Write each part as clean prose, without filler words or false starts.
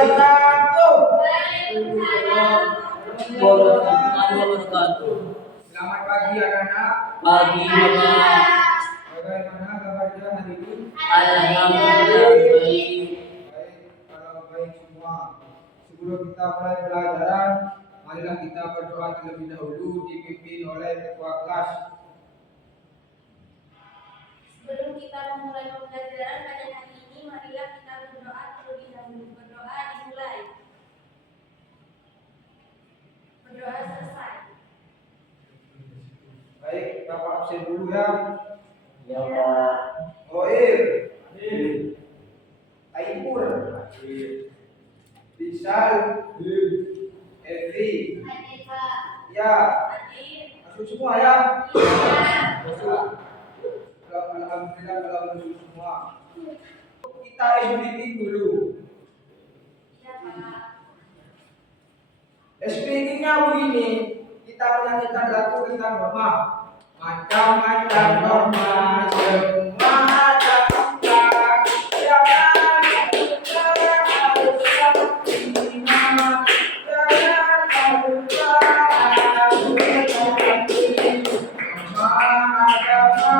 wabarakatuh. Warahmatullahi wabarakatuh. Selamat pagi anak-anak. Pagi Bapak. Bagaimana kabarnya hari ini? Alhamdulillah baik. Baik, kalau baik semua. Sebelum kita mulai pelajaran, marilah kita berdoa terlebih dahulu dipimpin oleh ketua kelas. Sebelum kita memulai pembelajaran pada hari ini, marilah kita berdoa terlebih dahulu. Berdoa dimulai. Berdoa selesai. Baik, Bapak absen dulu ya. Ya Pak. Oir, Taipur, Bisal, Evi, ya, masuk semua ya. Masuk. Alhamdulillah kalau masuk semua. Kita speaking dulu. Speakingnya begini, kita menyanyikan lagu tentang norma. Macam-macam norma, semua ada empat. Jangan lupa harus terima. Jangan lupa harus mengerti. Norma agama,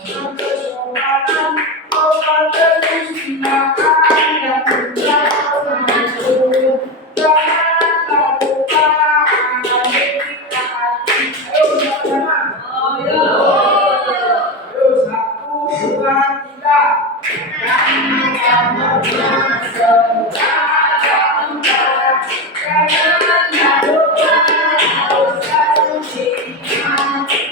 norma kesopanan, norma kesusilaan dan juga norma hukum. Jangan lupa harus ditaati. Ayo bersama-sama. Ayo, 1, 2, 3. Jangan lupa semua ada empat. Jangan lupa harus terima.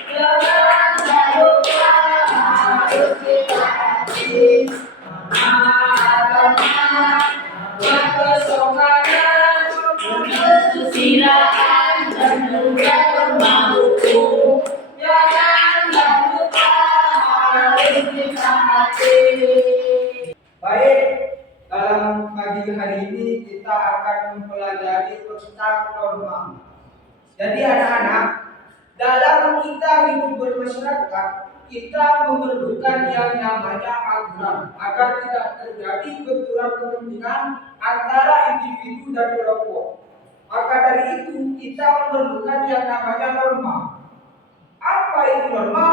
Jangan lupa harus ditaati. Agama, kesopanan, Kesusilaan dan juga norma hukum. janganlah lupa harus ditaati. Baik, dalam pagi hari ini kita akan mempelajari tentang norma. Jadi anak-anak, dalam kita hidup bermasyarakat, kita memerlukan yang namanya aturan agar tidak terjadi benturan kepentingan antara individu dan kelompok. Maka dari itu kita memerlukan yang namanya norma. Apa itu norma?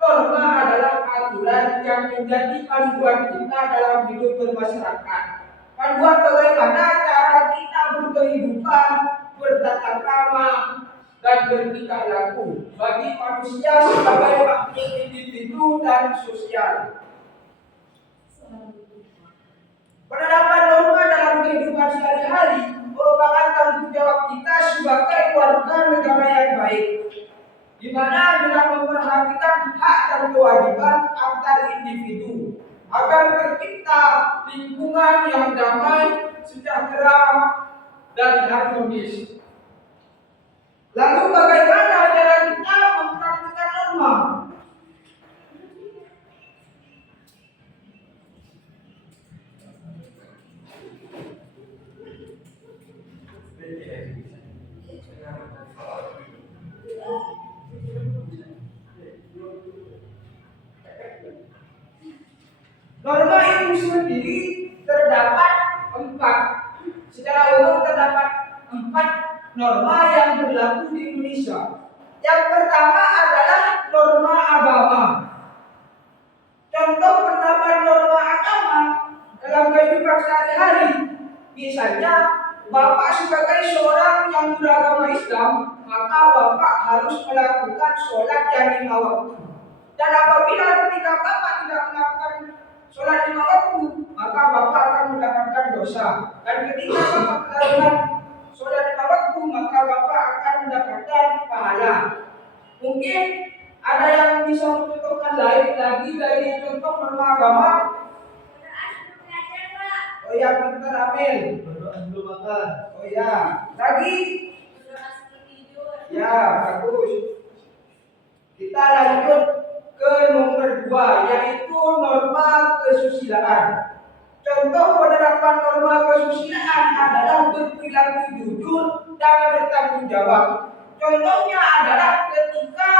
Norma adalah aturan yang menjadi panduan kita dalam hidup bermasyarakat. Panduan bagaimana cara kita berkehidupan, bertata krama, dan bertingkah laku bagi manusia sebagai makhluk individu dan sosial. Penerapan norma dalam kehidupan sehari-hari merupakan tanggung jawab kita sebagai warga negara yang baik, di mana dengan memperhatikan hak dan kewajiban antar individu agar tercipta lingkungan yang damai, sejahtera, dan harmonis. Lalu bagaimana cara kita mempraktikkan norma? Norma itu sendiri terdapat 4. Secara umum terdapat 4 norma yang berlaku di Indonesia. Yang pertama adalah norma agama. Contoh penerapan norma agama dalam kehidupan sehari-hari, misalnya Bapak sebagai seorang yang beragama Islam, maka Bapak harus melakukan sholat yang 5 waktu. Dan apabila ketika Bapak tidak melakukan sholat 5 waktu, maka Bapak akan mendapatkan dosa. Dan ketika Bapak melakukan sholat 5 waktu, maka Bapak akan mendapatkan pahala. Mungkin ada yang bisa mencontohkan lain lagi dari contoh norma agama. Oh ya, pintar Amil. Berdoa sebelum makan. Oh ya, lagi. Ya, bagus. Kita lanjut ke nomor 2, yaitu norma kesusilaan. Contoh penerapan norma kesusilaan adalah berperilaku jujur dan bertanggung jawab. Contohnya adalah ketika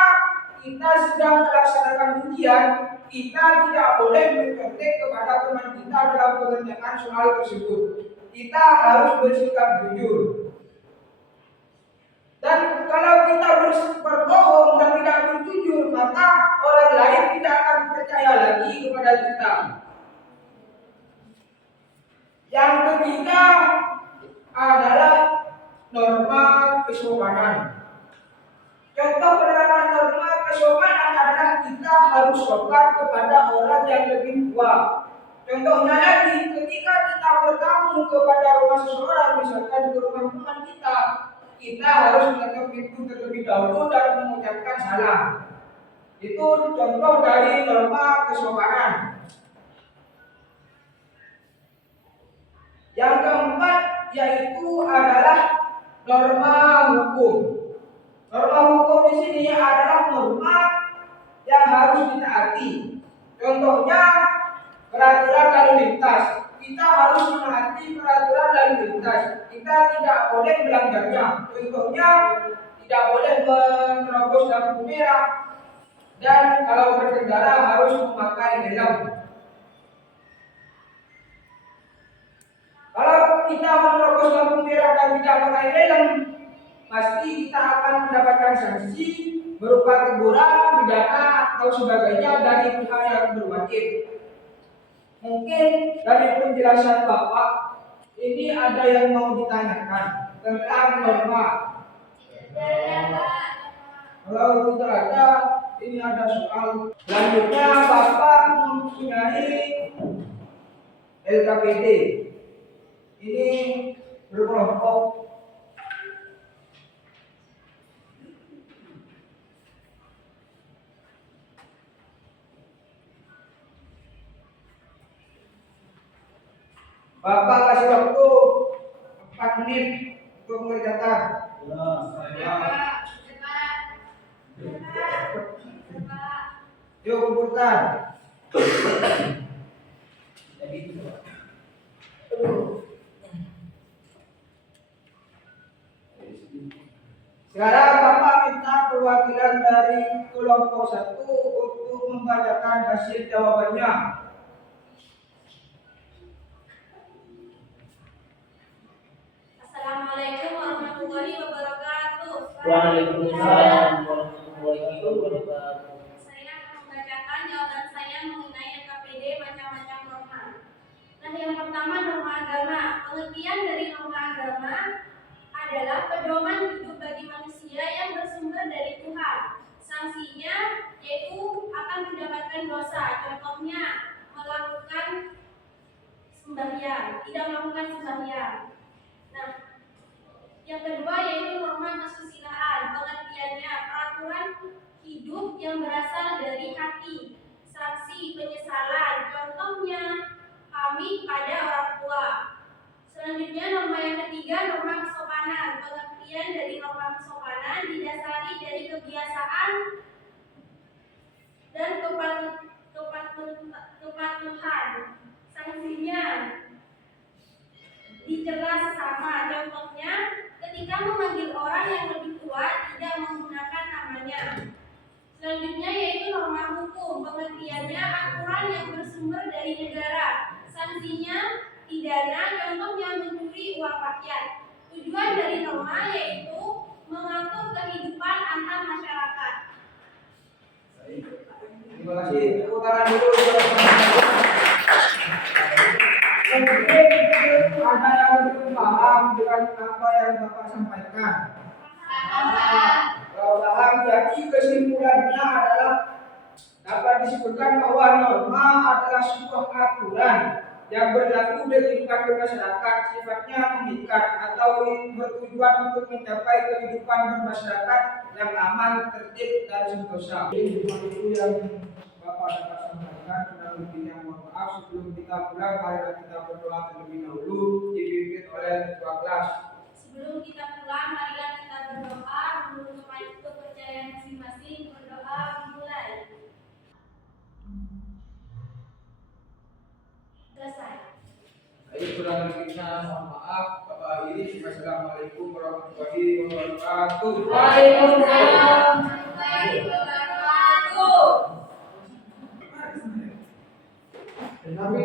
kita sedang melaksanakan ujian, kita tidak boleh mencontek kepada teman kita dalam pengerjaan soal tersebut. kita harus bersikap jujur. Dan kalau kita berbohong dan tidak berjujur, maka orang lain tidak akan percaya lagi kepada kita. Yang ketiga adalah norma kesopanan. Contoh penerapan norma kesopanan adalah kita harus sopan kepada orang yang lebih tua. Contohnya lagi, ketika kita bertamu kepada rumah seseorang, misalkan ke rumah teman kita harus mengetuk pintu terlebih dahulu dan mengucapkan salam. Itu contoh dari norma kesopanan. Yang keempat yaitu adalah norma hukum. Norma hukum di sini adalah norma yang harus ditaati. Contohnya peraturan lalu lintas. Kita harus menaati peraturan lalu lintas. Kita tidak boleh melanggarnya. Contohnya tidak boleh menerobos lampu merah dan kalau berkendara harus memakai helm. Kalau kita menerobos lampu merah dan tidak memakai helm, pasti kita akan mendapatkan sanksi berupa teguran, pidana atau sebagainya dari pihak yang berwajib. Mungkin dari penjelasan Bapak ini ada yang mau ditanyakan tentang norma. Kalau tidak ada, ini ada soal. Selanjutnya Bapak mempunyai LKPD. Ini berkelompok. Bapak kasih waktu 4 menit untuk mengerjakan. Yuk kumpulkan. Sekarang Bapak minta perwakilan dari kelompok 1 untuk membacakan hasil jawabannya. Assalamualaikum warahmatullahi wabarakatuh. Waalaikumsalam warahmatullahi wabarakatuh. Saya akan membacakan jawaban saya mengenai LKPD macam-macam norma. Nah, yang pertama norma agama. Pengertian dari norma agama adalah pedoman hidup bagi manusia yang bersumber dari Tuhan. Sanksinya yaitu akan mendapatkan dosa. Contohnya melakukan sembahyang, tidak melakukan sembahyang. Nah, yang kedua yaitu norma kesusilaan. Pengertiannya peraturan hidup yang berasal dari hati. Sanksi penyesalan. Contohnya kami pada orang tua. Selanjutnya norma yang ketiga norma kesopanan. Pengertian dari norma kesopanan didasari dari kebiasaan dan kepatuhan. Sanksinya dicela sesama. Contohnya ketika memanggil orang yang lebih tua tidak menggunakan namanya. Selanjutnya yaitu norma hukum. Pengertiannya aturan yang bersumber dari negara. Sanksinya pidana. Contohnya mencuri uang rakyat. Tujuan dari norma yaitu mengatur kehidupan antar masyarakat. Terima kasih. Tepuk tangan dulu. Mungkin ada yang belum paham dengan apa yang Bapak sampaikan. Kalau paham, jadi kesimpulannya adalah dapat disebutkan bahwa norma adalah sebuah aturan yang berlaku di kehidupan bermasyarakat, sifatnya mengikat atau bertujuan untuk mencapai kehidupan bermasyarakat yang aman, tertib, dan sentosa. Ini itu yang Bapak dapat sampaikan. Kurang lebihnya mohon maaf. Sebelum kita pulang, marilah kita berdoa terlebih dahulu dipimpin oleh ketua kelas. Sebelum kita pulang, marilah kita berdoa menurut kepercayaan masing-masing. Berdoa dimulai. Selesai. Baik, kurang lebihnya mohon maaf. Bapak akhiri. Wassalamualaikum warahmatullahi wabarakatuh. Waalaikumsalam warahmatullahi wabarakatuh. Tapi